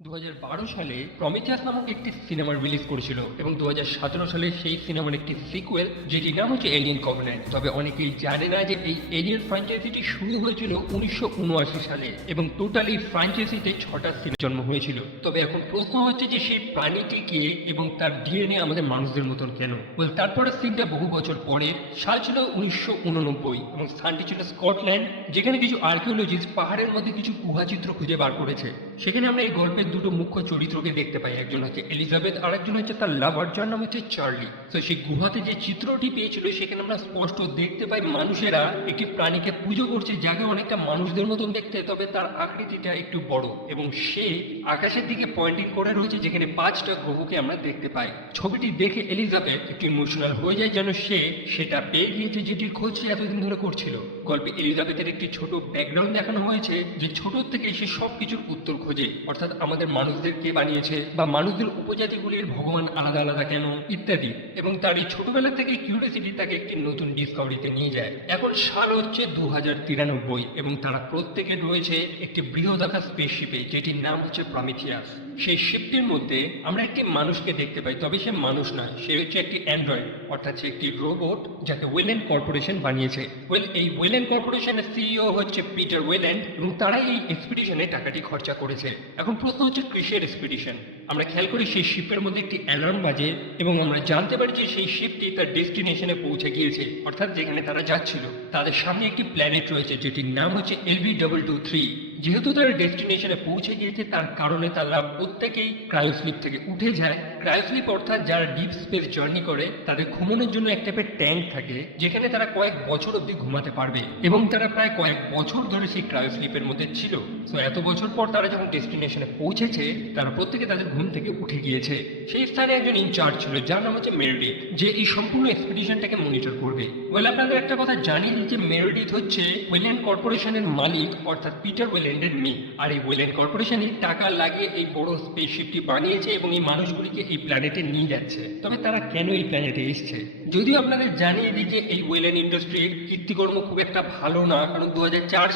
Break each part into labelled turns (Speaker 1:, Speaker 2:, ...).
Speaker 1: দু হাজার বারো সালে প্রমিথিয়াস নামক একটি সিনেমা রিলিজ করেছিল এবং দু হাজার সতেরো সালে সেই সিনেমার একটি সিকুয়েল যেটির নাম হচ্ছে এলিয়েন কভেনেন্ট তবে অনেকেই জানে না যে এই এলিয়েন ফ্র্যাঞ্চাইজিটি শুরু হয়েছিল উনিশশো সালে এবং টোটালি ফ্র্যাঞ্চাইজিতে ছটা সিনেমা জন্ম হয়েছিল। তবে এখন প্রশ্ন হচ্ছে যে সেই প্রাণীটি কে এবং তার ডিএনএ আমাদের মানুষদের মতন কেন? Well, তারপরে সিনটা বহু বছর পরে সাল ছিল উনিশশো উননব্বই এবং স্থানটি ছিল স্কটল্যান্ড যেখানে কিছু আর্কিওলজিস্ট পাহাড়ের মধ্যে কিছু গুহাচিত্র খুঁজে বার করেছে। সেখানে আমরা এই গল্পের দুটো মুখ্য চরিত্রকে দেখতে পাই। একজন হচ্ছে এলিজাবেথ আর একজন হচ্ছে তার লাভার যার নাম হচ্ছে চার্লি তো সেই গুহাতে যে চিত্রটি পেয়েছিল, সেখানে আমরা স্পষ্ট দেখতে পাই মানুষেরা একটি প্রাণীকে পুজো করছে, যাকে অনেকটা মানুষদের মতন দেখতে, তবে তার আকৃতিটা একটু বড় এবং সে আকাশের দিকে পয়েন্টিং করে রয়েছে, যেখানে পাঁচটা গ্রহকে আমরা দেখতে পাই। ছবিটি দেখে এলিজাবেথ একটু ইমোশনাল হয়ে যায়, যেন সে সেটা পেয়ে গিয়েছে যেটির খোঁজ সে এতদিন ধরে করছিল। গল্পে এলিজাবেথের একটি ছোট ব্যাকগ্রাউন্ড দেখানো হয়েছে, যে ছোট থেকে সে সব কিছুর উত্তর খোঁজে। অর্থাৎ আমাদের মানুষদের কে বানিয়েছে, বা মানুষদের উপজাতিগুলির ভগবান আলাদা আলাদা কেন, ইত্যাদি। এবং তার এই ছোটবেলা থেকে কিউরিয়াসিটি তাকে একটি নতুন ডিসকভারিতে নিয়ে যায়। এখন সাল হচ্ছে দুহাজার তিরানব্বই এবং তারা প্রত্যেকে রয়েছে একটি বৃহদাকার স্পেসশিপে যেটির নাম হচ্ছে প্রমিথিয়াস সেই শিপটির মধ্যে আমরা একটি মানুষকে দেখতে পাই, তবে সে মানুষ নয়, সে হচ্ছে একটি অ্যান্ড্রয়েড অর্থাৎ সে একটি রোবট যাকে ওয়েলেন্ড কর্পোরেশন বানিয়েছে। ওয়েল এই ওয়েলেন্ড কর্পোরেশনের সিইও হচ্ছে পিটার ওয়েল্যান্ড এবং তারা এই এক্সপিডিশনে টাকাটি খরচা করেছে। এখন প্রশ্ন হচ্ছে কৃষির এক্সপিডিশন আমরা খেয়াল করি সেই শিপের মধ্যে একটি অ্যালার্ম বাজে এবং আমরা জানতে পারি যে সেই শিপটি তার ডেস্টিনেশনে পৌঁছে গিয়েছে। অর্থাৎ যেখানে তারা যাচ্ছিল, তাদের সামনে একটি প্ল্যানেট রয়েছে যেটির নাম হচ্ছে এলভি ডাবল টু থ্রি যেহেতু তারা ডেস্টিনেশনে পৌঁছে গিয়েছে, তার কারণে তারা প্রত্যেকেই ক্রায়োস্লিপ থেকে উঠে যায়। ক্রায়োস্লিপ অর্থাৎ যারা ডিপ স্পেস জার্নি করে, তাদের ঘুমানোর জন্য এক টাইপের ট্যাঙ্ক থাকে, যেখানে তারা কয়েক বছর অবধি ঘুমাতে পারবে। এবং তারা প্রায় কয়েক বছর ধরে সেই ক্রায়োস্লিপের মধ্যে ছিল। তো এত বছর পর তারা যখন ডেস্টিনেশনে পৌঁছেছে, তারা প্রত্যেকে তাদের ঘুম থেকে উঠে গিয়েছে। সেই স্থানে একজন ইনচার্জ ছিল, যার নাম হচ্ছে মেরডিথ যে এই সম্পূর্ণ এক্সপিডিশনটাকে মনিটর করবে। বলে আপনাদের একটা কথা দিই যে মেরডিথ হচ্ছে ওয়েল্যান্ড কর্পোরেশনের মালিক, অর্থাৎ পিটার ওয়েল্যান্ডের মেয়ে। আর এই ওয়েল্যান্ড কর্পোরেশনই টাকা লাগিয়ে এই বড় স্পেসশিপটি বানিয়েছে এবং এই মানুষগুলিকে এই প্ল্যানেটে নিয়ে যাচ্ছে। তবে তারা কেন এই প্ল্যানেটে এসছে? যদিও আপনাদের জানিয়ে দিই যে এই ওয়েল্যান্ড ইন্ডাস্ট্রির কীর্তিকর্ম খুব একটা ভালো না, কারণ দু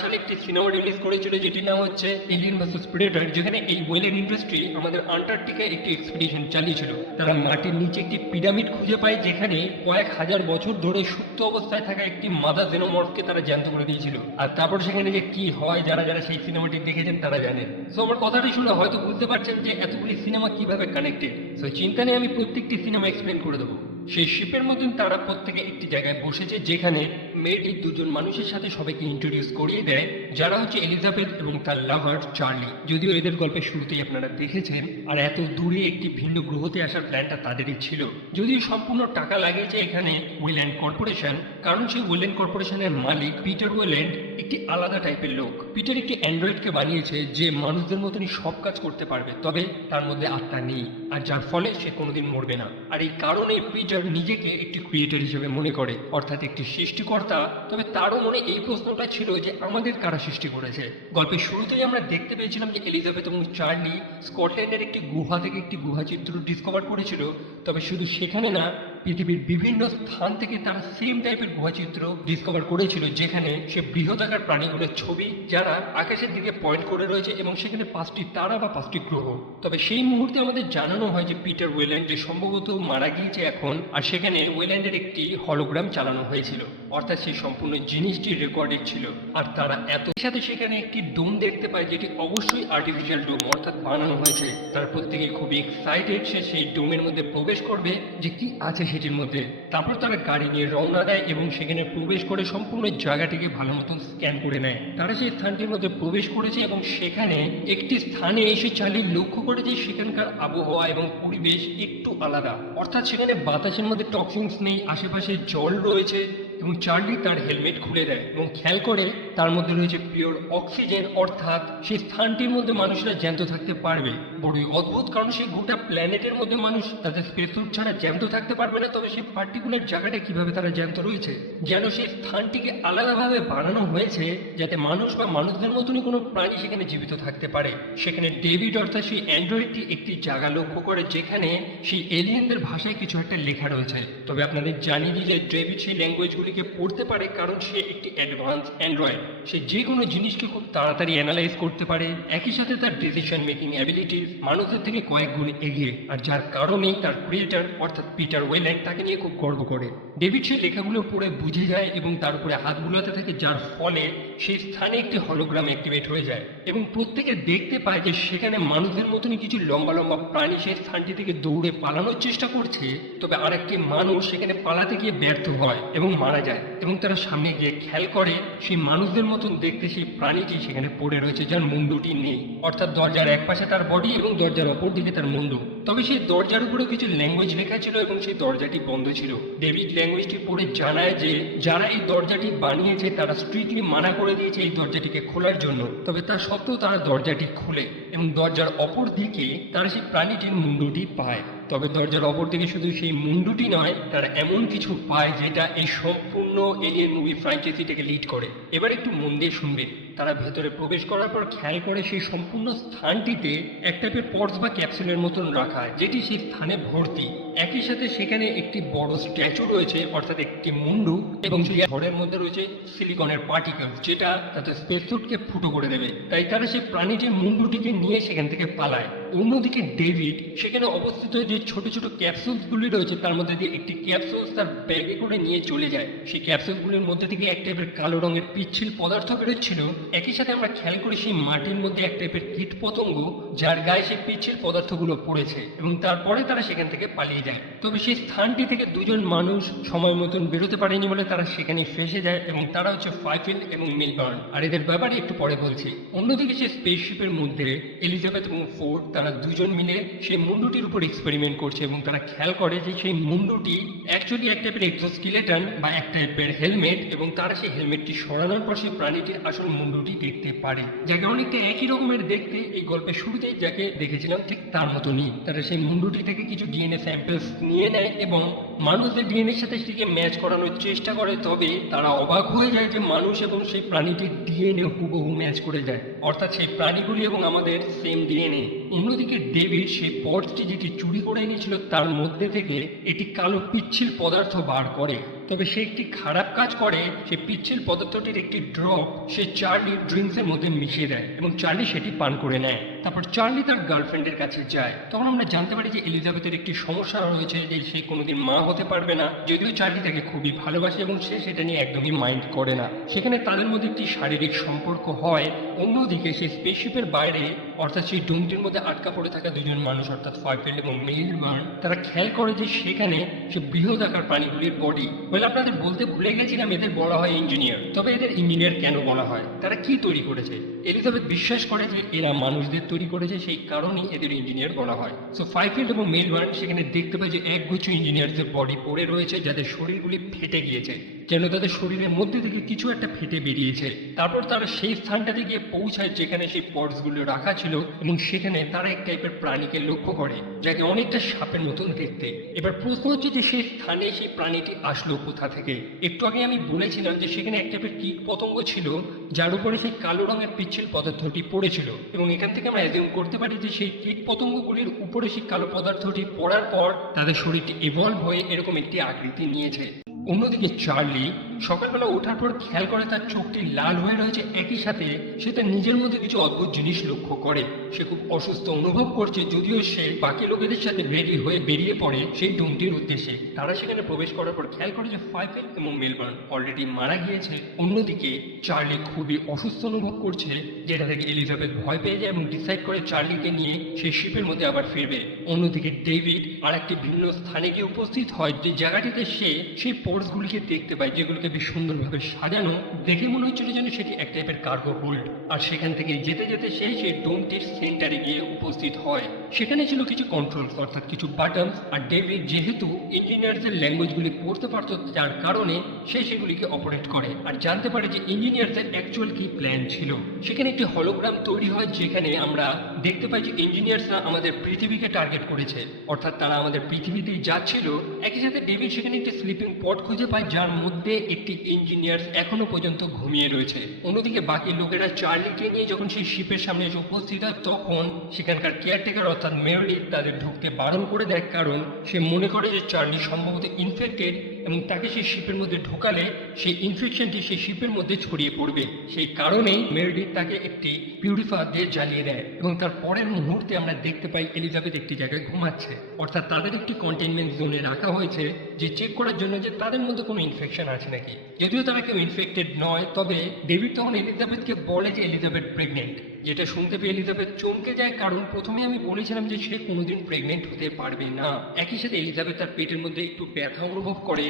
Speaker 1: সালে একটি সিনেমা রিলিজ করেছিল, যেটির নাম হচ্ছে এলিয়েন ভার্সেস প্রেডার যেখানে এই ওয়েল্যান্ড ইন্ডাস্ট্রি আমাদের আন্টার্কটিকায় একটি এক্সপিডিশন চালিয়েছিল। তারা মাটির নিচে একটি পিরামিড খুঁজে পায়, যেখানে কয়েক হাজার বছর ধরে সুপ্ত অবস্থায় থাকা একটি মাদা জেনোমর্ফকে তারা জ্যান্ত করে দিয়েছিল। আর তারপর সেখানে যে কি হয়, যারা যারা সেই সিনেমাটি দেখেছেন তারা জানেন। তো আমার কথাটি শুনে হয়তো বুঝতে পারছেন যে এতগুলি সিনেমা কীভাবে কানেক্টেড তো চিন্তা নেই আমি প্রত্যেকটি সিনেমা এক্সপ্লেন করে দেবো। সেই শিপের মতন তারা প্রত্যেকে একটি জায়গায় বসেছে যেখানে মেয়েটি দুজন মানুষের সাথে সবাইকে ইন্ট্রোডিউস করিয়ে দেয়, যারা হচ্ছে এলিজাবেথ এবং তার লাভার চার্লি যদিও এদের গল্পের শুরুতেই আপনারা দেখেছেন, আর এত দূরে একটি ভিন্ন গ্রহতে আসার প্ল্যানটা তাদেরই ছিল। যদিও সম্পূর্ণ টাকা লাগিয়েছে এখানে ওয়েল্যান্ড কর্পোরেশন কারণ সেই ওয়েল্যান্ড কর্পোরেশনের মালিক পিটার ওয়েল্যান্ড একটি আলাদা টাইপের লোক। পিটার একটি অ্যান্ড্রয়েডকে বানিয়েছে, যে মানুষদের মতনই সব কাজ করতে পারবে, তবে তার মধ্যে আত্মা নেই, আর যার ফলে সে কোনোদিন মরবে না। আর এই কারণে পিটার নিজেকে একটি ক্রিয়েটার হিসেবে মনে করে, অর্থাৎ একটি সৃষ্টিকর্তা। তবে তারও মনে এই প্রশ্নটা ছিল যে আমাদের কারা সৃষ্টি করেছে? গল্পের শুরুতেই আমরা দেখতে পেয়েছিলাম যে এলিজাবেথ এবং চার্লি স্কটল্যান্ডের একটি গুহা থেকে একটি গুহাচিত্র ডিসকভার করেছিল। তবে শুধু সেখানে না পৃথিবীর বিভিন্ন স্থান থেকে তারা সেম টাইপের গুহাচিত্র ডিসকভার করেছিল, যেখানে সে বৃহদাকার প্রাণীগুলোর ছবি যারা আকাশের দিকে পয়েন্ট করে রয়েছে এবং সেখানে পাঁচটি তারা বা পাঁচটি গ্রহ। তবে সেই মুহূর্তে আমাদের জানানো হয় যে পিটার ওয়েল্যান্ড যে সম্ভবত মারা গিয়েছে এখন, আর সেখানে ওয়েল্যান্ডের একটি হলোগ্রাম চালানো হয়েছিল। অর্থাৎ সেই সম্পূর্ণ জিনিসটি রেকর্ডেড ছিল। আর তারা এত সাথে সেখানে একটি ডোম দেখতে পায় যেটি অবশ্যই আর্টিফিশিয়াল ডোম অর্থাৎ বানানো হয়েছে। তারা প্রত্যেকে খুবই এক্সাইটেড সে সেই ডোমের মধ্যে প্রবেশ করবে যে কি আছে সেটির মধ্যে। তারপর তারা গাড়ি নিয়ে রওনা দেয় এবং সেখানে প্রবেশ করে সম্পূর্ণ জায়গাটিকে ভালো মতন স্ক্যান করে নেয়। তারা সেই স্থানটির মধ্যে প্রবেশ করেছে এবং সেখানে একটি স্থানে এসে চালিয়ে লক্ষ্য করে যে সেখানকার আবহাওয়া এবং পরিবেশ একটু আলাদা। অর্থাৎ সেখানে বাতাসের মধ্যে টক্সিংস নেই, আশেপাশে জল রয়েছে এবং চার্লি তার হেলমেট খুলে দেয় এবং খেয়াল করে তার মধ্যে রয়েছে পিওর অক্সিজেন, অর্থাৎ সেই স্থানটির মধ্যে মানুষরা জ্যান্ত থাকতে পারবে। বড়ই অদ্ভুত, কারণ সেই গোটা প্ল্যানেটের মধ্যে মানুষ তাদের স্পেসুট ছাড়া জ্যান্ত থাকতে পারবে না। তবে সেই পার্টিকুলার জায়গাটা কীভাবে তারা জ্যান্ত রয়েছে, যেন সেই স্থানটিকে আলাদাভাবে বানানো হয়েছে, যাতে মানুষ বা মানুষদের মতনই কোনো প্রাণী সেখানে জীবিত থাকতে পারে। সেখানে ডেভিড অর্থাৎ সেই অ্যান্ড্রয়েডটি একটি জায়গা লক্ষ্য করে, যেখানে সেই এলিয়েনদের ভাষায় কিছু একটা লেখা রয়েছে। তবে আপনাদের জানিয়ে দিই যে ডেভিড সেই ল্যাঙ্গুয়েজগুলিকে পড়তে পারে, কারণ সে একটি অ্যাডভান্স অ্যান্ড্রয়েড সে যে কোনো জিনিসকে খুব তাড়াতাড়ি অ্যানালাইজ করতে পারে। একই সাথে তার ডিসিশন মেকিং অ্যাবিলিটি মানুষের থেকে কয়েক গুণ এগিয়ে, আর যার কারণেই তার ক্রিয়েটার অর্থাৎ পিটার ওয়েলেন তাকে নিয়ে খুব গর্ব করে। ডেভিড সে লেখাগুলো পড়ে বুঝে যায় এবং তার উপরে হাত বুলাতে থাকে, যার ফলে সেই স্থানে একটি হলোগ্রাম অ্যাক্টিভেট হয়ে যায় এবং প্রত্যেকে দেখতে পায় যে সেখানে মানুষের মতনই কিছু লম্বা লম্বা প্রাণী সেই স্থানটি থেকে দৌড়ে পালানোর চেষ্টা করছে, তবে আরেকটি মানুষ সেখানে পালাতে গিয়ে ব্যর্থ হয় এবং মারা যায় এবং তারা সামনে গিয়ে খেয়াল করে সেই মানুষদের মতন দেখতে সেই প্রাণীটি সেখানে পড়ে রয়েছে, যার মুন্ডুটি নেই। অর্থাৎ দরজার এক পাশে তার বডি এবং দরজার অপর দিকে তার মুন্ডু। তবে সেই দরজার উপরে কিছু ল্যাঙ্গুয়েজ লেখা ছিল এবং সেই দরজাটি বন্ধ ছিল। ডেভিড ল্যাঙ্গুয়েজটি পড়ে জানায় যে, যারা এই দরজাটি বানিয়েছে, তারা স্ট্রিক্টলি মানা করে দিয়েছে এই দরজাটিকে খোলার জন্য। তবে তা সত্ত্বেও তারা দরজাটি খুলে এবং দরজার অপর দিকে তারা সেই প্রাণীটির মুন্ডুটি পায়। তবে দরজার অপর দিকে শুধু সেই মুন্ডুটি নয়, তারা এমন কিছু পায় যেটা এই সম্পূর্ণ এলিয়েন মুভি ফ্র্যাঞ্চাইজিটাকে লিড করে। এবার একটু মন দিয়ে শুনবে তারা ভেতরে প্রবেশ করার পর খেয়াল করে সেই সম্পূর্ণ স্থানটিতে এক টাইপের পর্স বা ক্যাপসুলের মতন রাখা, যেটি সেই স্থানে ভর্তি। একই সাথে সেখানে একটি বড় স্ট্যাচু রয়েছে অর্থাৎ একটি মুন্ডু এবং সেই ঘরের মধ্যে রয়েছে সিলিকনের পার্টিকেল যেটা তাদের স্পেস স্যুটকে ফুটো করে দেবে। তাই তারা সেই প্রাণীটির মুন্ডুটিকে নিয়ে সেখান থেকে পালায়। অন্যদিকে ডেভিড সেখানে অবস্থিত যে ছোট ছোট ক্যাপসুলসগুলি রয়েছে তার মধ্যে দিয়ে একটি ক্যাপসুল তার ব্যাগে করে নিয়ে চলে যায়। সেই ক্যাপসুলগুলির মধ্যে থেকে এক টাইপের কালো রঙের পিচ্ছিল পদার্থ বেরোচ্ছিল। একই সাথে আমরা খেয়াল করি সেই মাটির মধ্যে এক টাইপের কীট পতঙ্গ যার গায়ে সেই পিচ্ছিল পদার্থগুলো পড়েছে এবং তারপরে তারা সেখান থেকে পালিয়ে যায়। তবে সেই স্থানটি থেকে দুজন মানুষ সময় মতন বেরোতে পারেনি বলে তারা সেখানে ফেসে যায় এবং তারা হচ্ছে ফাইফিল এবং মিলবার্ন। আর এদের ব্যাপারে একটু পরে বলছি। অন্যদিকে সেই স্পেসশিপের মধ্যে এলিজাবেথ এবং ফোর্ড তারা দুজন মিলে সেই মুন্ডুটির উপর এক্সপেরিমেন্ট করছে এবং তারা খেয়াল করে যে সেই মুন্ডুটি অ্যাকচুয়ালি এক টাইপের এক্সোস্কিলেটন বা এক টাইপের হেলমেট এবং তারা সেই হেলমেটটি সরানোর পর সেই প্রাণীটির আসল মুন্ডুটি দেখতে পারে। যাকে অনেকটা একই রকমের দেখতে এই গল্পের শুরুতেই যাকে দেখেছিলাম ঠিক তার মতনই। তারা সেই মুন্ডুটি থেকে কিছু ডিএনএ স্যাম্পলস নিয়ে নেয় এবং মানুষদের ডিএনএর সাথে সেটিকে ম্যাচ করানোর চেষ্টা করে, তবে তারা অবাক হয়ে যায় যে মানুষ এবং সেই প্রাণীটির ডিএনএ হুবহু ম্যাচ করে যায়। অর্থাৎ সেই প্রাণীগুলি এবং আমাদের সেম ডিএনএ অন্যদিকে ডেভিড সেই পর্সটি যেটি চুরি করে এনেছিল, তার মধ্যে থেকে একটি কালো পিচ্ছিল পদার্থ বার করে। তবে সে একটি খারাপ কাজ করে, সে পিচ্ছিল পদার্থটির একটি ড্রপ সে চার্লি ড্রিঙ্কসের মধ্যে মিশিয়ে দেয় এবং চার্লি সেটি পান করে নেয়। তারপর চার্লি তার গার্লফ্রেন্ডের কাছে যায়। তখন আমরা জানতে পারি যে এলিজাবেথের একটি সমস্যা রয়েছে যে সে কোনোদিন মা হতে পারবে না, যদিও চার্লি তাকে খুবই ভালোবাসে এবং সে সেটা নিয়ে একদমই মাইন্ড করে না। সেখানে তাদের মধ্যে একটি শারীরিক সম্পর্ক হয়, অন্যদিকে সে স্পেসশিপের বাইরে, অর্থাৎ সেই ডোমটির মধ্যে আটকা পড়ে থাকা দুজন মানুষ, অর্থাৎ ফাইফেল এবং মেইলবার্ন, তারা খেয়াল করে যে সেখানে সে বৃহৎ আকার প্রাণীগুলির বডি বলে আপনাদের বলতে ভুলে গেছিলাম, এদের বলা হয় ইঞ্জিনিয়ার তবে এদের ইঞ্জিনিয়ার কেন বলা হয়? তারা কি তৈরি করেছে? এলিজাবেথ বিশ্বাস করে যে এরা মানুষদের তৈরি করেছে, সেই কারণেই এদের ইঞ্জিনিয়ার বলা হয়। সো ফাইফিল্ড এবং মেলবার্ন সেখানে দেখতে পায় যে একগুচ্ছ ইঞ্জিনিয়ারদের বডি পড়ে রয়েছে, যাদের শরীরগুলি ফেটে গিয়েছে। যেন তাদের শরীরের মধ্যে থেকে কিছু একটা ফেটে বেরিয়েছে। তারপর তারা সেই স্থানটাতে গিয়ে পৌঁছায় যেখানে সেই পর্সগুলো রাখা ছিল এবং সেখানে তারা এক টাইপের প্রাণীকে লক্ষ্য করে, যাকে অনেকটা সাপের মতন দেখতে। এবার প্রশ্ন হচ্ছে যে সেই স্থানে সেই প্রাণীটি আসলো কোথা থেকে? একটু আগে আমি বলেছিলাম যে সেখানে এক টাইপের কীট পতঙ্গ ছিল, যার উপরে সেই কালো রঙের পিচ্ছিল পদার্থটি পড়েছিল। এবং এখান থেকে আমরা অ্যাজিউম করতে পারি যে সেই কীট পতঙ্গগুলির উপরে সেই কালো পদার্থটি পড়ার পর তাদের শরীরটি ইভলভ হয়ে এরকম একটি আকৃতি নিয়েছে। অন্যদিকে চার্লি সকালবেলা ওঠার পর খেয়াল করে তার চোখটি লাল হয়ে রয়েছে। একই সাথে সে তার নিজের মধ্যে কিছু অদ্ভুত জিনিস লক্ষ্য করে। সে খুব অসুস্থ অনুভব করছে, যদিও সে বাকি লোকেদের সাথে রেডি হয়ে বেরিয়ে পড়ে সেই ডুমটির উদ্দেশ্যে। তারা সেখানে প্রবেশ করার পর খেয়াল করে যে ফাইফেল এবং মেলবার্ন অলরেডি মারা গিয়েছে। অন্যদিকে চার্লি খুবই অসুস্থ অনুভব করছে, যেটা থেকে এলিজাবেথ ভয় পেয়ে যায় এবং ডিসাইড করে চার্লিকে নিয়ে সেই শিপের মধ্যে আবার ফিরবে। অন্যদিকে ডেভিড আর একটি ভিন্ন স্থানে গিয়ে উপস্থিত হয়। যে জায়গাটিতে সে সেই পোর্সগুলিকে দেখতে পায়, যেগুলোকে বেশ সুন্দরভাবে সাজানো, দেখে মনে হচ্ছিল যেন সেটি এক টাইপের কার্গো হোল্ড আর সেখান থেকে যেতে যেতে সে সেই ডোমটির সেন্টারে গিয়ে উপস্থিত হয়। সেখানে ছিল কিছু কন্ট্রোলস অর্থাৎ কিছু বাটনস আর ডেভিড যেহেতু ইঞ্জিনিয়ারদের ল্যাঙ্গুয়েজগুলি পড়তে পারতো, যার কারণে সে সেগুলিকে অপারেট করে। আর জানতে পারে যে ইঞ্জিনিয়ারদের অ্যাকচুয়াল কি প্ল্যান ছিল। সেখানে একটি হলোগ্রাম তৈরি হয়, যেখানে আমরা দেখতে পাই যে ইঞ্জিনিয়ার্সরা আমাদের পৃথিবীকে টার্গেট করেছে। অর্থাৎ তারা আমাদের পৃথিবীতেই যাচ্ছিল। একই সাথে ডেভিড সেখানে একটি স্লিপিং পট খুঁজে পায়, যার মধ্যে একটি ইঞ্জিনিয়ার এখনও পর্যন্ত ঘুমিয়ে রয়েছে। অন্যদিকে বাকি লোকেরা চার্লিকে নিয়ে যখন সেই শিপের সামনে এসে উপস্থিত হয়, তখন সেখানকার কেয়ারটেকার অর্থাৎ মেয়রি তাদের ঢুকতে বারণ করে দেয় কারণ সে মনে করে যে চার্লি সম্ভবত ইনফেক্টেড এবং তাকে সেই শিপের মধ্যে ঢোকালে সেই ইনফেকশনটি সেই শিপের মধ্যে ছড়িয়ে পড়বে। সেই কারণেই মেরিডিথ তাকে একটি পিউরিফায়ার দিয়ে জ্বালিয়ে দেয় এবং তার পরের মুহূর্তে আমরা দেখতে পাই এলিজাবেথ একটি জায়গায় ঘুমাচ্ছে। অর্থাৎ তাদের একটি কন্টেনমেন্ট জোনে রাখা হয়েছে যে চেক করার জন্য যে তাদের মধ্যে কোনো ইনফেকশন আছে নাকি। যদিও তারা কেউ ইনফেক্টেড নয়, তবে ডেভিড তখন এলিজাবেথকে বলে যে এলিজাবেথ প্রেগনেন্ট যেটা শুনতে পেয়ে এলিজাবেথ চমকে যায়, কারণ প্রথমে আমি বলেছিলাম যে সে কোনোদিন প্রেগনেন্ট হতে পারবে না। একই সাথে এলিজাবেথ তার পেটের মধ্যে একটু ব্যথা অনুভব করে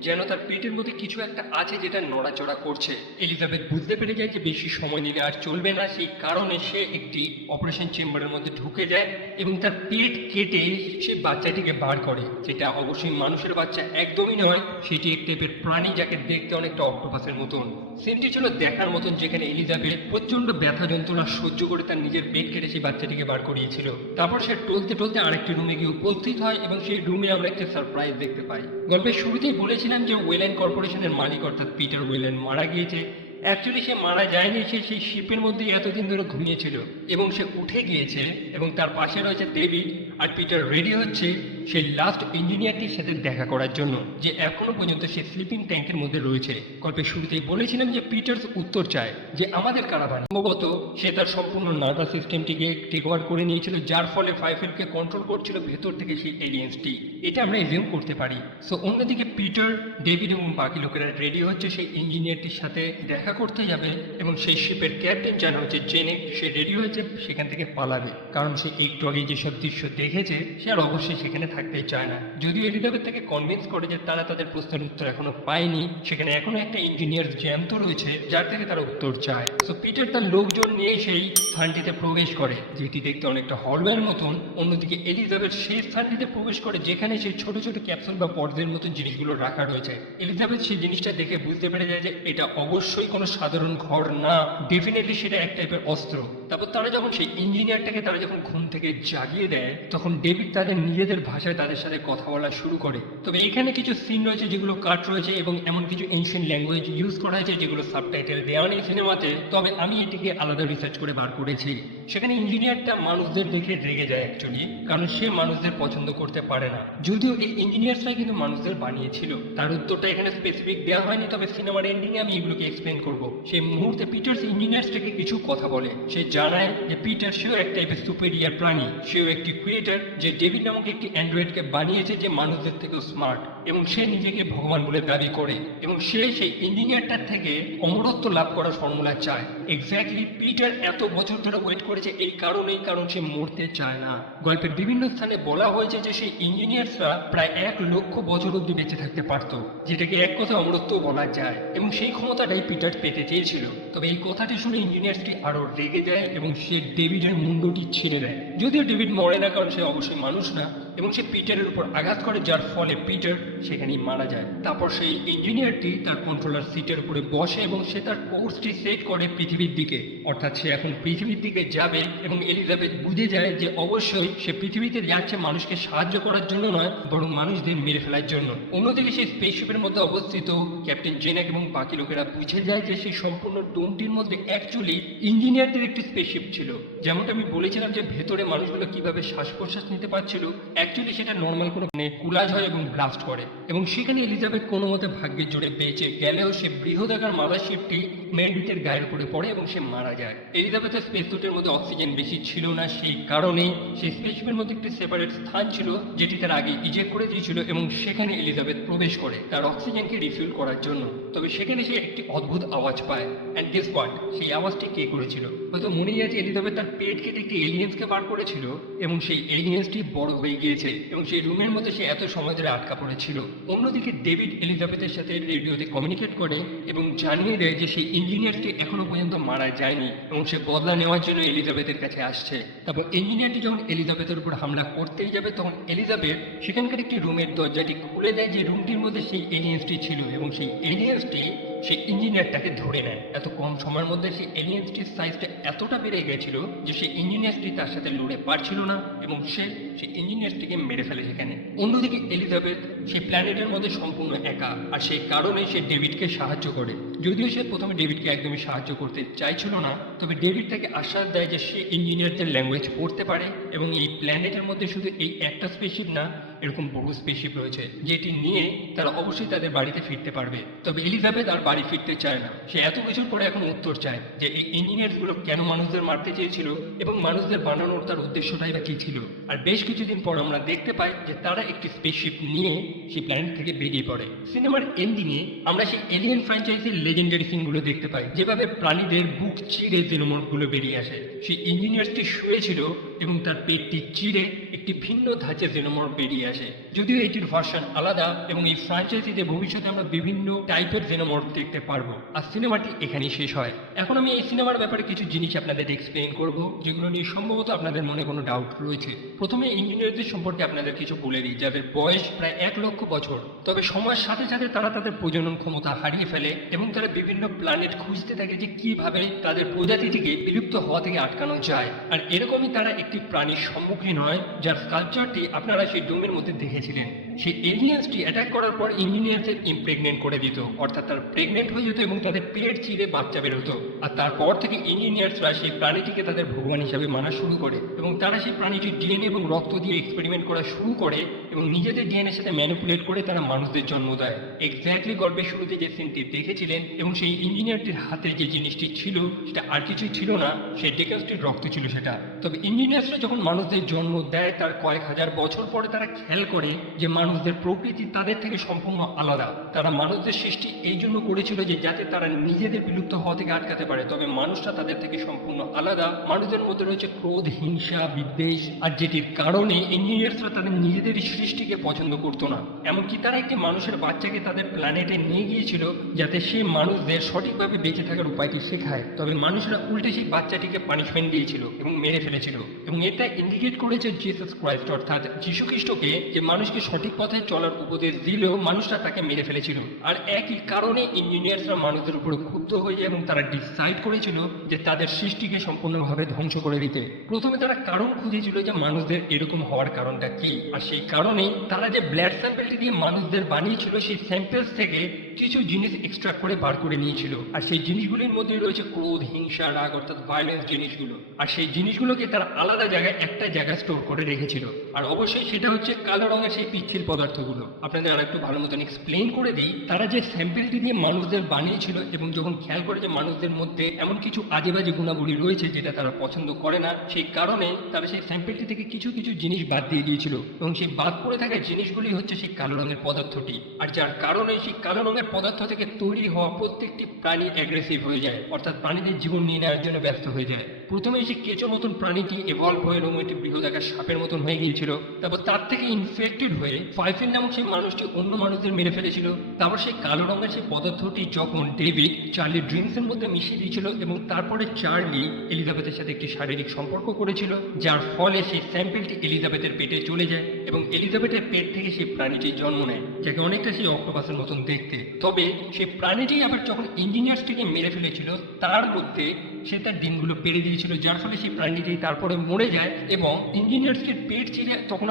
Speaker 1: যেন তার পেটের মধ্যে কিছু একটা আছে যেটা নড়াচড়া করছে। এলিজাবেথ বুঝতে পেরে যায় যে বেশি সময় নিলে আর চলবে না। সেই কারণে সে একটি অপারেশন চেম্বারের মধ্যে ঢুকে যায় এবং তার পেট কেটে সে বাচ্চাটিকে বার করে। যেটা অবশ্যই মানুষের বাচ্চা একদমই নয়, সেটি এক টাইপের প্রাণী যাকে দেখতে অনেকটা অক্টোপাসের মতন। সিনটি ছিল দেখার মতন যেখানে এলিজাবেথ প্রচণ্ড ব্যথা যন্ত্রণা সহ্য করে তার নিজের পেট কেটে সেই বাচ্চাটিকে বার করিয়েছিল। তারপর সে টলতে টলতে আরেকটি রুমে গিয়ে উপস্থিত হয় এবং সেই রুমে আমরা একটা সারপ্রাইজ দেখতে পাই। গল্পের শুরুতেই বলেছিলাম যে ওয়েল্যান্ড কর্পোরেশনের মালিক অর্থাৎ পিটার ওয়েল্যান্ড মারা গিয়েছে। অ্যাকচুয়ালি সে মারা যায়নি, সে সেই শিপের মধ্যেই এতদিন ধরে ঘুমিয়েছিল এবং সে উঠে গিয়েছে এবং তার পাশে রয়েছে ডেভিড আর পিটার রেডি হচ্ছে সেই লাস্ট ইঞ্জিনিয়ারটির সাথে দেখা করার জন্য, যে এখনও পর্যন্ত সে স্লিপিং ট্যাঙ্কের মধ্যে রয়েছে। গল্পের শুরুতেই বলেছিলাম যে পিটার্স উত্তর চায়, যে আমাদের কারাবান সম্ভবত সে তার সম্পূর্ণ নার্ভাস সিস্টেমটিকে টেক ওভার করে নিয়েছিল, যার ফলে ফাইফেলকে কন্ট্রোল করছিল ভেতর থেকে সেই এলিয়েন্সটি এটা আমরা এজিউম করতে পারি। সো অন্যদিকে পিটার ডেভিড এবং বাকি লোকেরা রেডি হচ্ছে সেই ইঞ্জিনিয়ারটির সাথে দেখা করতে যাবে এবং সেই শিপের ক্যাপ্টেন জানা হচ্ছে জেনে সে রেডি হয়েছে, সেখান থেকে পালাবে। কারণ সে একটু আগে যেসব দৃশ্য দেখেছে, সে আর অবশ্যই সেখানে থাকতে চায় না। যদিও এলিজাবেথ তাকে কনভিন্স করে যে তারা তাদের প্রশ্নের উত্তর এখনও পায়নি, সেখানে এখনও একটা ইঞ্জিনিয়ার জ্যান্ত রয়েছে, যার থেকে তারা উত্তর চায়। সো পিটার তার লোকজন নিয়ে সেই স্থানটিতে প্রবেশ করে, যেটি দেখতে অনেকটা হলওয়ের মতন। অন্যদিকে এলিজাবেথ সেই স্থানটিতে প্রবেশ করে, যেখানে সেই ছোট ছোট ক্যাপসুল বা পর্দের মতো জিনিসগুলো রাখা রয়েছে। এলিজাবেথ সেই জিনিসটা দেখে বুঝতে পেরে যায় যে এটা অবশ্যই কোনো সাধারণ ঘর না। ডেফিনেটলি সেটা এক টাইপের অস্ত্র। তারপর তারা যখন সেই ইঞ্জিনিয়ারটাকে তারা যখন ঘুম থেকে জাগিয়ে দেয়, তখন ডেভিড তাদের নিজেদের ভাষায় তাদের সাথে কথা বলা শুরু করে। তবে এখানে কিছু সিন রয়েছে যেগুলো কাট রয়েছে এবং এমন কিছু এনশিয়েন্ট ল্যাঙ্গুয়েজ ইউজ করা হয়েছে যেগুলো সাবটাইটেল দেওয়া নেই সিনেমাতে। তবে আমি এটিকে আলাদা রিসার্চ করে বার করেছি। সেখানে ইঞ্জিনিয়ারটা মানুষদের দেখে রেগে যায় অ্যাকচুয়ালি কারণ সে মানুষদের পছন্দ করতে পারে না। যদিও এই ইঞ্জিনিয়ার্সরাই কিন্তু মানুষদের বানিয়েছিল। তার উত্তরটা এখানে স্পেসিফিক দেওয়া হয়নি, তবে সিনেমার এন্ডিংয়ে আমি এগুলোকে এক্সপ্লেন করব। সেই মুহূর্তে পিটার্স ইঞ্জিনিয়ার্সটাকে কিছু কথা বলে। সে জানায় যে পিটার সেও এক টাইপের সুপেরিয়ার প্রাণী, সেও একটি ক্রিয়েটার যে ডেভিড নামক একটি অ্যান্ড্রয়েডকে বানিয়েছে যে মানুষদের থেকেও স্মার্ট এবং সে নিজেকে ভগবান বলে দাবি করে এবং সে সেই ইঞ্জিনিয়ারটার থেকে অমরত্ব লাভ করার ফর্মুলা চায়। এক্স্যাক্টলি পিটার এত বছর ধরে ওয়েট করেছে, এই কারণেই কারণ সে মরতে চায় না। গল্পের বিভিন্ন স্থানে বলা হয়েছে যে সেই ইঞ্জিনিয়ার্সরা প্রায় এক লক্ষ বছর অব্দি বেঁচে থাকতে পারত, যেটাকে এক কথা অমরত্ব বলা যায়। এবং সেই ক্ষমতাটাই পিটার পেতে চেয়েছিল। তবে এই কথাটি শুনে ইঞ্জিনিয়ার্সটি আরও রেগে যায় এবং সে ডেভিডের মুন্ডটি ছেড়ে দেয়। যদিও ডেভিড মরে না, কারণ সে অবশ্যই মানুষ না এবং সে পিটারের উপর আঘাত করে, যার ফলে পিটার সেখানেই মারা যায়। তারপর সেই ইঞ্জিনিয়ারটি তার কন্ট্রোলার সিটের উপরে বসে এবং সে তার কোর্সটি সেট করে পৃথিবীর দিকে। অর্থাৎ সে এখন পৃথিবীর দিকে যাবে এবং এলিজাবেথ বুঝে যায় যে অবশ্যই সে পৃথিবীতে যাচ্ছে মানুষকে সাহায্য করার জন্য নয়, বরং মানুষদের মেরে ফেলার জন্য। অন্যদিকে সেই স্পেসশিপের মধ্যে অবস্থিত ক্যাপ্টেন জেনাক এবং বাকি লোকেরা বুঝে যায় যে সেই সম্পূর্ণ ডোমটির মধ্যে অ্যাকচুয়ালি ইঞ্জিনিয়ারদের একটি স্পেসশিপ ছিল। যেমনটা আমি বলেছিলাম যে ভেতরে মানুষগুলো কীভাবে শ্বাস প্রশ্বাস নিতে পারছিল অ্যাকচুয়ালি সেটা নর্মাল কোনো কুলাজ হয় এবং ব্লাস্ট করে। এবং সেখানে এলিজাবেথ কোনো মতে ভাগ্যের জোরে বেঁচে গেলেও সে বৃহদাকার মাদারশিপটি মেরিটের গায়ের উপরে পড়ে এবং সে মারা যায়। এলিজাবেথের স্পেস সুটের মধ্যে অক্সিজেন বেশি ছিল না সেই কারণেই সেই স্পেসশিপের মধ্যে একটি সেপারেট স্থান ছিল, যেটি তার আগে ইজেক্ট করে দিয়েছিল এবং সেখানে এলিজাবেথ প্রবেশ করে তার অক্সিজেনকে রিফিল করার জন্য। তবে সেখানে সে একটি অদ্ভুত আওয়াজ পায়। অ্যান্ড গেস হোয়াট সেই আওয়াজটি কে করেছিল? হয়তো মনেই আছে এলিজাবেথ তার পেট কেটে একটি এলিয়েন্সকে বার করেছিল এবং সেই এলিয়েন্সটি বড় হয়ে গিয়েছে এবং সেই রুমের মধ্যে সে এত সময় ধরে আটকা পড়েছিল। অন্যদিকে ডেভিড এলিজাবেথের সাথে রেডিওতে কমিউনিকেট করে এবং জানিয়ে দেয় যে সেই ইঞ্জিনিয়ারটি এখনও পর্যন্ত মারা যায়নি এবং সে বদলা নেওয়ার জন্য এলিজাবেথের কাছে আসছে। তারপর ইঞ্জিনিয়ারটি যখন এলিজাবেথের উপর হামলা করতেই যাবে, তখন এলিজাবেথ সেখানকার একটি রুমের দরজাটি খুলে দেয় যে রুমটির মধ্যে সেই এলিয়েন্সটি ছিল এবং সেই এলিয়েন্সটি সেই ইঞ্জিনিয়ারটাকে ধরে নেয় এত কম সময়ের মধ্যে সেই এলিয়েন্সটির সাইজটা এতটা বেড়ে গেছিল যে সেই ইঞ্জিনিয়ারটি তার সাথে লড়ে পারছিল না এবং সে সেই ইঞ্জিনিয়ারটিকে মেরে ফেলে সেখানে। অন্যদিকে এলিজাবেথ সেই প্ল্যানেটের মধ্যে সম্পূর্ণ একা আর সেই কারণে সে ডেভিডকে সাহায্য করে। যদিও সে প্রথমে ডেভিডকে একদমই সাহায্য করতে চাইছিল না, তবে ডেভিড তাকে আশ্বাস দেয় যে সে ইঞ্জিনিয়ারদের ল্যাঙ্গুয়েজ পড়তে পারে এবং এই প্ল্যানেটের মধ্যে শুধু এই একটা স্পেসশিপ না এরকম বহু স্পেসশিপ রয়েছে, যেটি নিয়ে তারা অবশ্যই তাদের বাড়িতে ফিরতে পারবে। তবে এলিজাবেথ আর বাড়ি ফিরতে চায় না। সে এত কিছুর পরে এখন উত্তর চায় যে এই ইঞ্জিনিয়ারগুলো কেন মানুষদের মারতে চেয়েছিল এবং মানুষদের বানানোর তার উদ্দেশ্যটাই বা কী ছিল। আর বেশ কিছুদিন পর আমরা দেখতে পাই যে তারা একটি স্পেসশিপ নিয়ে সেই প্ল্যানেট থেকে বেরিয়ে পড়ে। সিনেমার এন্ডিংয়ে আমরা সেই এলিয়েন ফ্র্যাঞ্চাইজির লেজেন্ডারি সিনগুলো দেখতে পাই, যেভাবে প্রাণীদের বুক চিড়ে জেনোমর্ফগুলো বেরিয়ে আসে। সেই ইঞ্জিনিয়ারটি শুয়েছিল এবং তার পেটটি চিড়ে একটি ভিন্ন ধাঁচের জেনোমর্ফ বেরিয়ে আসে। যদিও এটির ভার্সন আলাদা এবং এই ফ্র্যাঞ্চাইজিতে ভবিষ্যতে আমরা বিভিন্ন টাইপের জেনোমর্ফ দেখতে পারব। আর সিনেমাটি এখানেই শেষ হয়। এখন আমি এই সিনেমার ব্যাপারে কিছু জিনিস আপনাদের এক্সপ্লেইন করব, যেগুলো নিয়ে সম্ভবত আপনাদের মনে কোনো ডাউট রয়েছে। প্রথমে ইঞ্জিনিয়ারদের সম্পর্কে আপনাদের কিছু বলে দিই, যাদের বয়স প্রায় এক লক্ষ বছর। তবে সময়ের সাথে সাথে তারা তাদের প্রজনন ক্ষমতা হারিয়ে ফেলে এবং তারা বিভিন্ন প্ল্যানেট খুঁজতে থাকে যে কীভাবে তাদের প্রজাতিটিকে বিলুপ্ত হওয়া থেকে আটকানো যায়। আর এরকমই তারা একটি প্রাণীর সম্মুখীন হয়, যার স্কালচারটি আপনারা সেই ডোমের মধ্যে দেখেছিলেন সেই এলিয়েন্সটি অ্যাটাক করার পর ইঞ্জিনিয়ারদের ইমপ্রেগনেন্ট করে দিত। অর্থাৎ তারা প্রেগনেন্ট হয়ে যেত এবং তাদের পেট চিরে বাচ্চা বেরোতো। আর তারপর থেকে ইঞ্জিনিয়ার্সরা সেই প্রাণীটিকে তাদের ভগবান হিসাবে মানা শুরু করে এবং তারা সেই প্রাণীটির ডিএনএ এবং রক্ত দিয়ে এক্সপেরিমেন্ট করা শুরু করে এবং নিজেদের ডিএনএর সাথে ম্যানিপুলেট করে তারা মানুষদের জন্ম দেয়। এক্স্যাক্টলি গল্পের শুরুতে যে সিনটি দেখেছিলেন এবং সেই ইঞ্জিনিয়ারটির হাতে যে জিনিসটি ছিল সেটা আর কিছুই ছিল না, সেই ডেকাসটির রক্ত ছিল সেটা। তবে ইঞ্জিনিয়ার্সরা যখন মানুষদের জন্ম দেয়, তার কয়েক হাজার বছর পরে তারা খেয়াল করে যে মানুষদের প্রকৃতি তাদের থেকে সম্পূর্ণ আলাদা। তারা মানুষদের সৃষ্টি এই জন্য করেছিল যে যাতে তারা নিজেদের বিলুপ্ত হওয়া থেকে আটকাতে পারে। তবে মানুষরা তাদের থেকে সম্পূর্ণ আলাদা। মানুষদের মধ্যে রয়েছে ক্রোধ, হিংসা, বিদ্বেষ। আর যেটির কারণে ইঞ্জিনিয়ার্সরা তাদের নিজেদের সৃষ্টিকে পছন্দ করতো না। এমনকি তারা একটি মানুষের বাচ্চাকে তাদের প্ল্যানেটে নিয়ে গিয়েছিল যাতে সে মানুষদের সঠিকভাবে বেঁচে থাকার উপায়টি শেখায়। তবে মানুষরা উল্টে সেই বাচ্চাটিকে পানিশমেন্ট দিয়েছিল এবং মেরে ফেলেছিল। এবং এটা ইন্ডিকেট করেছে জিসাস ক্রাইস্ট অর্থাৎ যীশু খ্রিস্টকে যে মানুষকে সঠিক পথে চলার উপদেশ দিলেও মানুষরা তাকে মেরে ফেলেছিল। আর একই কারণে ইঞ্জিনিয়ার্সরা মানুষদের উপরে ক্ষুব্ধ হয়ে এবং তারা ডিসাইড করেছিল যে তাদের সৃষ্টিকে সম্পূর্ণভাবে ধ্বংস করে দিতে। প্রথমে তারা কারণ খুঁজেছিল যে মানুষদের এরকম হওয়ার কারণটা কি। আর সেই কারণেই তারা যে ব্লাড স্যাম্পেলটি দিয়ে মানুষদের বানিয়েছিল, সেই স্যাম্পেলস থেকে কিছু জিনিস এক্সট্রাক্ট করে বার করে নিয়েছিল। আর সেই জিনিসগুলির মধ্যে রয়েছে ক্রোধ, হিংসা, রাগ, অর্থাৎ ভায়োলেন্স জিনিসগুলো। আর সেই জিনিসগুলোকে তারা আলাদা জায়গায় একটা জায়গায় স্টোর করে রেখেছিল। আর অবশ্যই সেটা হচ্ছে কালো রঙের সেই পিচ্ছিল পদার্থগুলো। আপনাদের আর একটু ভালো মতন এক্সপ্লেন করে দিই। তারা যে স্যাম্পেলটি দিয়ে মানুষদের বানিয়েছিল এবং যখন খেয়াল করে যে মানুষদের মধ্যে এমন কিছু আজে বাজে গুণাবলী রয়েছে যেটা তারা পছন্দ করে না, সেই কারণে তারা সেই স্যাম্পেলটি থেকে কিছু কিছু জিনিস বাদ দিয়ে দিয়েছিল। এবং সেই বাদ পড়ে থাকা জিনিসগুলি হচ্ছে সেই কালো রঙের পদার্থটি। আর যার কারণে সেই কালো রঙের পদার্থ থেকে তৈরি হওয়া প্রত্যেকটি প্রাণী অ্যাগ্রেসিভ হয়ে যায়, অর্থাৎ প্রাণীদের জীবন নিয়ে নেওয়ার জন্য ব্যস্ত হয়ে যায়। প্রথমে সেই কেঁচো মতন প্রাণীটি এভলভ হয়ে এবং একটি বৃহদাকার সাপের মতন হয়ে গিয়েছিল, তারপর তার থেকে ইনফেক্টেড হয়ে ফাইফিন নামক সেই মানুষটি অন্য মানুষদের মেরে ফেলেছিল, তারপর সেই কালো রঙের সেই পদার্থটি যখন ডেভিড, চার্লি ড্রিঙ্কসের মধ্যে মিশিয়ে দিয়েছিল এবং তারপরে চার্লি এলিজাবেথের সাথে একটি শারীরিক সম্পর্ক করেছিল, যার ফলে সেই স্যাম্পেলটি এলিজাবেথের পেটে চলে যায়। এবং এলিজাবেথের পেট থেকে সেই প্রাণীটি জন্ম নেয়, যাকে অনেকটা সেই অক্টোপাসের মতন দেখতে। তবে সেই প্রাণীটি আবার যখন ইঞ্জিনিয়ার্সটিকে মেরে ফেলেছিল, তার মধ্যে সে তার দিনগুলো পেরে দিয়েছিল, যার ফলে সেই প্রাণীটি তারপরে মরে যায় এবং ইঞ্জিনিয়ার্সটির পেট চিরে তখন